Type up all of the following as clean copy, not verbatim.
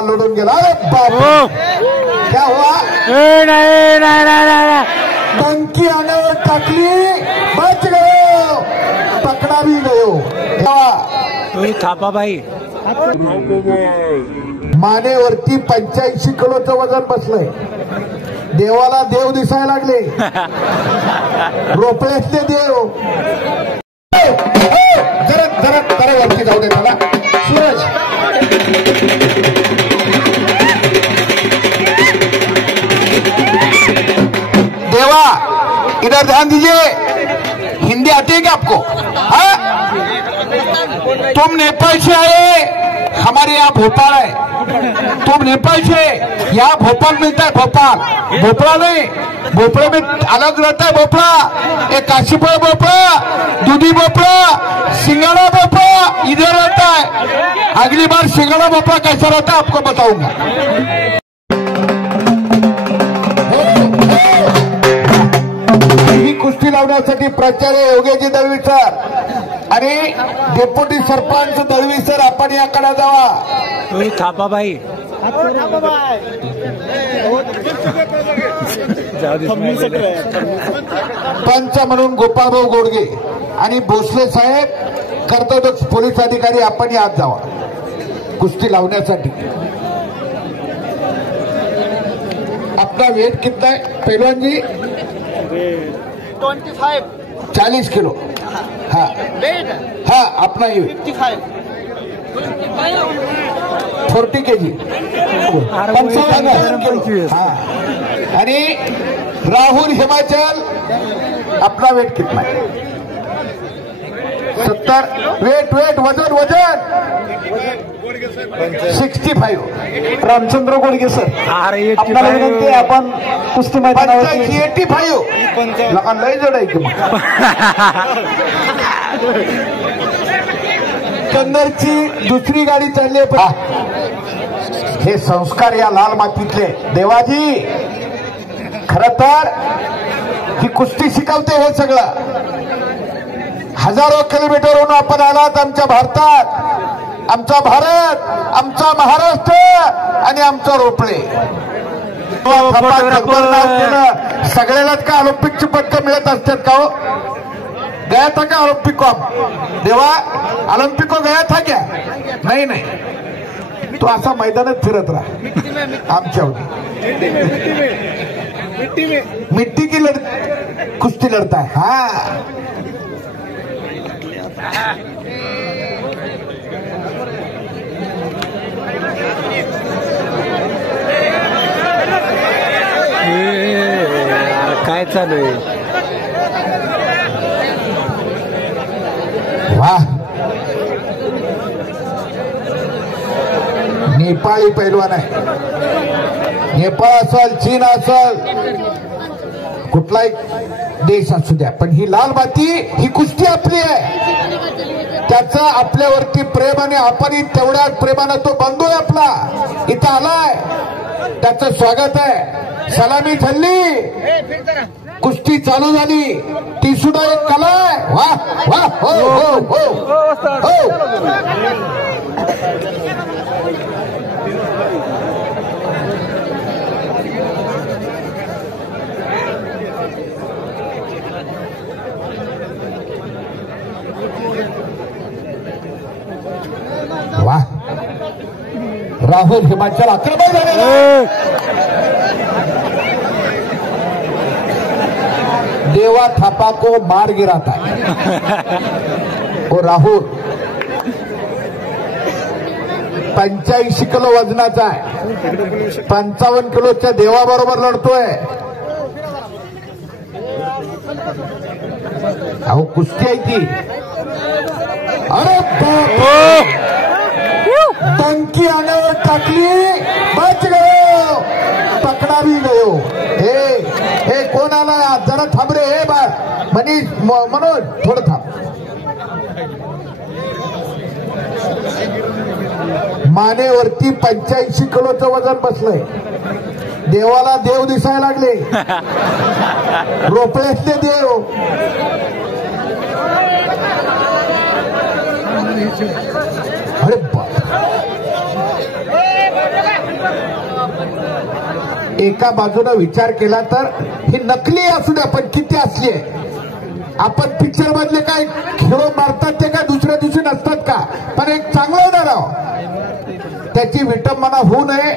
लढून गेला. अरे बाबा क्या हुआ? टंकी अंगावर टाकली, बच गयो, पकडा भी गयो. थापाबाई मानेवरती 85 किलोचं वजन बसलंय. देवाला देव दिसायला लागले. रोपळ्यातले देव. जरा जरा जरा वरती जाऊ दे मला. सूरज देवा इधर ध्यान दीजिए. हिंदी आती है क्या आपको? हाँ, तुम नेपाल से आए, हमारे यहाँ भोपाल है. तुम नेपाल से, यहाँ भोपाल मिलता है. भोपाल भोपड़ा नहीं, भोपड़े में अलग रहता है. भोपड़ा एक काशीपुर भोपड़ा, दूधी भोपड़ा, सिंगाड़ा भोपड़ा इधर रहता है. अगली बार सिंगाड़ा भोपड़ा कैसा रहता है आपको बताऊंगा. ही कुस्ती लावण्यासाठी प्राचार्य योगेजी दळवी सर आणि डेप्युटी सरपंच दळवी सर आपण याकडे जावा. थापाबाई पंच म्हणून गोपाळभाऊ गोडगे आणि भोसले साहेब कर्तव्य पोलीस अधिकारी आपण यात जावा कुस्ती लावण्यासाठी. आपका वेट कितना है पहलवान जी? 25 40 किलो. हाँ हाँ अपना ये 40 kg. हाँ. आणि राहुल हिमाचल अपना वेट कितना है? 70. वेट वेट वजन वजन 65. रामचंद्र गोडगे सर आपल्याला विनंती आहे आपण कुस्ती मैदानावरती 85. लय जड आहे की कन्नरची दुसरी गाडी चालली. हे संस्कार या लाल मातीतले. देवाजी खर तर ही कुस्ती शिकवते. हे सगळं हजारो किलोमीटरहून आपण आलात आमच्या भारतात. आमचा भारत, आमचा महाराष्ट्र आणि आमचा रोपळे. सगळ्यालाच का ऑलिम्पिकची पदकं मिळत असतात का हो? गया था क्या ऑलिम्पिक को? देवा ऑलिम्पिक को गया था क्या? नाही नाही. तो असा मैदानात फिरत राहा आमच्या मिट्टी की कुस्ती लढता है. हा काय चालू आहे? वाह नेपाळी पैलवान आहे. नेपाळ असेल, चीन असेल, कुठलाही देश असू द्या, पण ही लाल माती, ही कुस्ती आपली आहे. त्याचं आपल्यावरती प्रेम आणि आपण तेवढ्याच प्रेमानं तो बंधू आहे आपला इथं आलाय. त्याचं स्वागत आहे. सलामी ठरली, कुस्ती चालू झाली. ती सुद्धा एक कला आहे. वाह वाह. हो हो हो हो. वाह. राहुल हिमाचल आक्रमण झालेलं. देवा थापा को मार गिराता है. और राहुल 85 किलो वजनाचा आहे. 55 किलोच्या देवाबरोबर लढतोय. अहो कुस्ती आहे ती. अरे टंकी अंगावर टाकली, बच गयो, पकडा भी गयो. हे कोण आला? जरा थांब रे. हे बा मनीष मनोज थोडं थांब. मानेवरती 85 किलोचं वजन बसलंय. देवाला देव दिसायला लागले, रोपळ्यातले देव. अरे एका बाजूने विचार केला तर ही नकली असू द्या, पण किती असली आहे. आपण पिक्चर मधले काय हिरो मारतात ते काय दुसऱ्या दिवशी नसतात का, पण एक चांगलं राव त्याची विटंबना होऊ नये,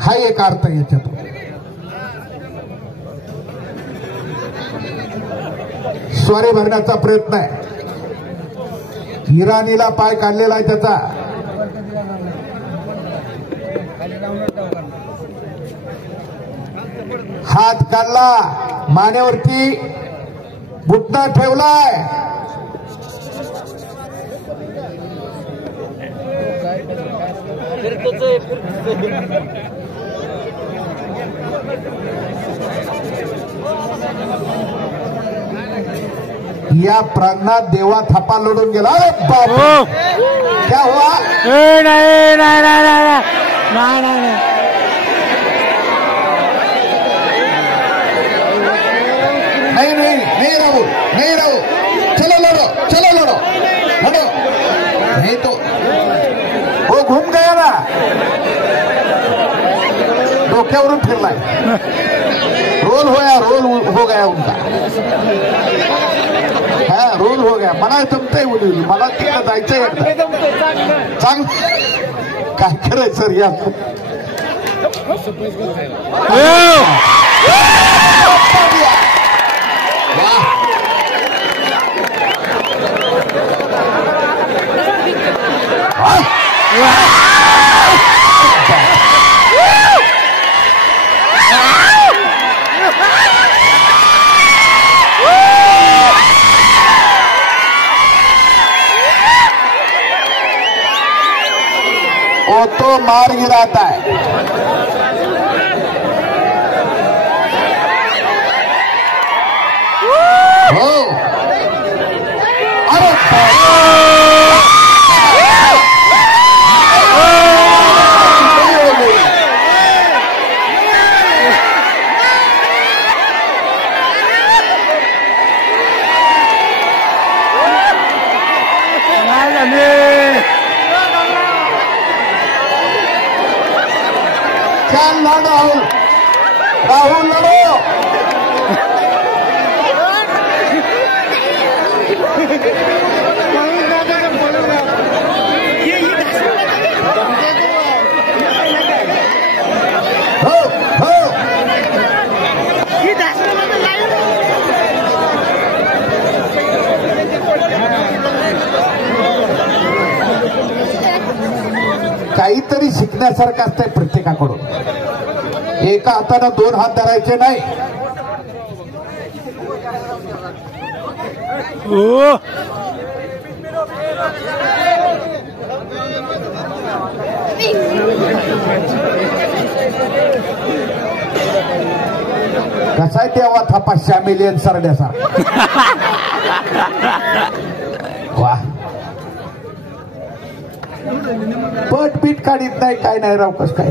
हा एक अर्थ याच्यातून. स्वारी भरण्याचा प्रयत्न आहे. इराणीला पाय काढलेला आहे त्याचा. हात काढला, मानेवरती घुटना ठेवलाय. या प्रांगणात देवा थापा लढून गेला. अरे बाप, क्या हुआ? नाही नहीं नहीं नहीं राहुल, नहीं राहुल, चलो लड़ो, चलो लड़ो, लड़ो. नहीं तो वो घूम गया ना, डोक्यावरून फिरलाय. रोल हो गया उनका. हा रोल हो गया. मला जमतंय बोलू, मला तिकडे जायचंय एकदा. चांग काय करायचं सर या. वो तो मार गिराता है. हो अरे चल ना राहुल, राहुल लड़ो. हो हो काहीतरी शिकण्यासारखं असतंय प्रत्येकाकडून. एका हाताने दोन हात धरायचे नाही. कसा आहे तेव्हा थापा शामिलियन सरड्यासारखा. वा पट पीठ काढीत नाही, काय नाही राव. कस काय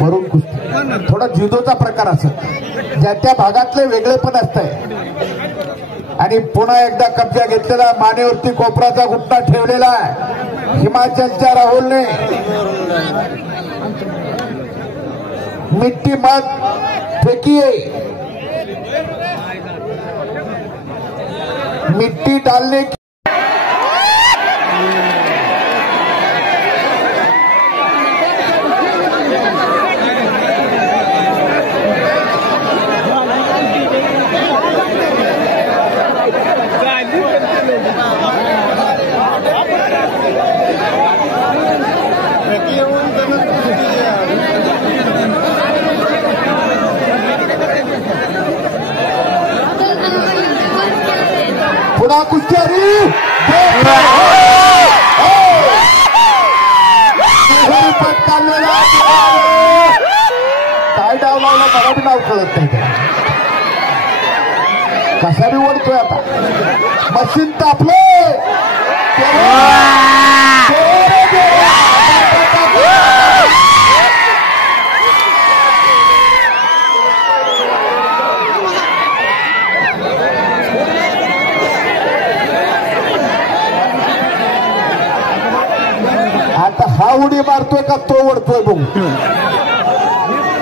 वरून कुस्ती थोडा जुदोचा प्रकार असत, ज्या त्या भागातले वेगळे पण असतंय. आणि पुन्हा एकदा कब्जा घेतलेला, मानेवरती कोपराचा घुटना ठेवलेला आहे हिमाचलच्या राहुलने. मिट्टी मत फेंकिए, मिट्टी डालने की. पुन्हा कुस्त्यारी पट काढलेला. काय डाव लावला मला बी नाव कळत नाही. कसा बी ओढतोय आता. मशीन तापले. उडी मारतोय का तो ओढतोय बघू.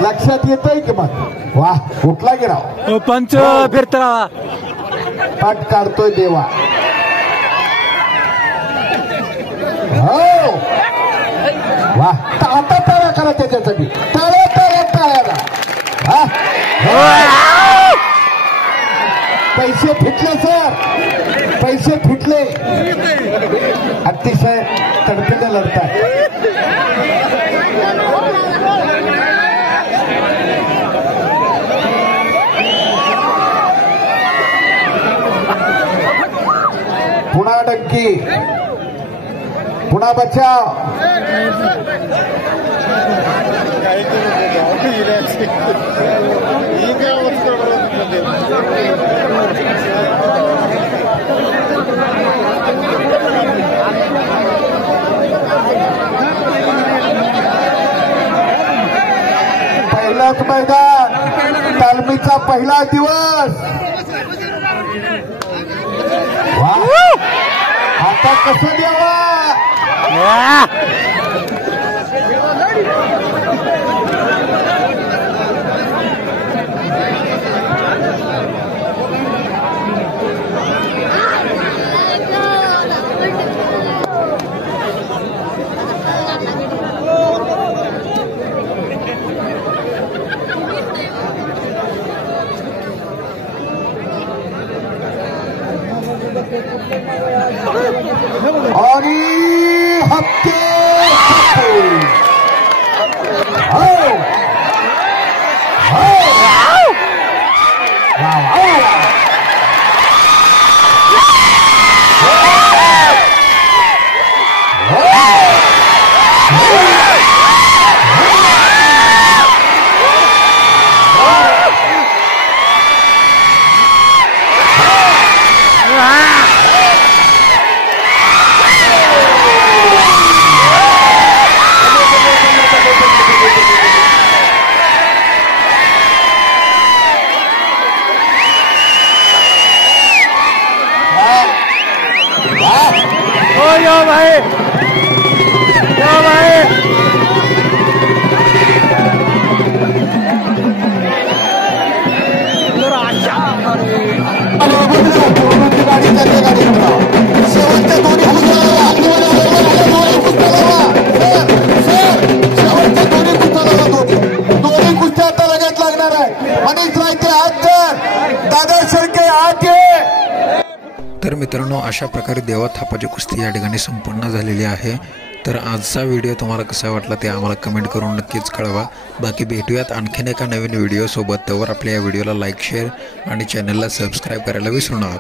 लक्षात येतंय की मग. वा कुठला गिराव पंच फिरता पाठ काढतोय देवा. हो वा आता टाळ्या करा त्याच्यासाठी. टाळ्या हा पैसे फिटले सर पैसे फिटले. अतिशय तडफीने लढतात. पुन्हा डंकी पुन्हा बचाव. पहिलाच मैदान तालमीचा पहिला दिवस. आता कसं द्यावा. आणि हप्ते तर मित्रांनो अशा प्रकारे देवा थापाची कुस्ती या ठिकाणी संपन्न झालेली आहे. तर आजचा व्हिडिओ तुम्हाला कसा वाटला ते आम्हाला कमेंट करून नक्कीच कळवा. बाकी भेटूयात आणखीन एका नवीन व्हिडिओसोबत. त्यावर आपल्या या व्हिडिओला लाईक शेअर आणि चॅनलला सबस्क्राईब करायला विसरू नका.